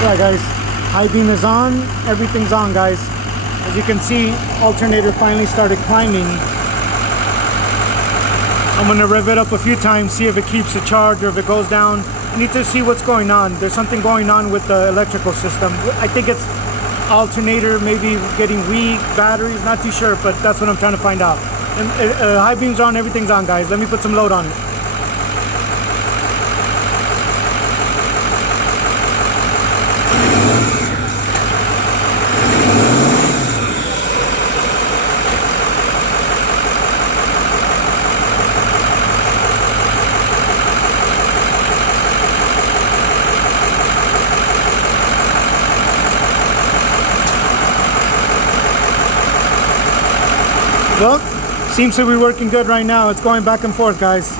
Yeah guys, high beam is on, everything's on guys. As you can see, alternator finally started climbing. I'm gonna rev it up a few times, see if it keeps the charge or if it goes down. I need to see what's going on. There's something going on with the electrical system. I think it's alternator maybe getting weak, batteries, not too sure, but that's what I'm trying to find out. And, high beams on, everything's on guys. Let me put some load on it. Well, seems to be working good right now. It's going back and forth, guys.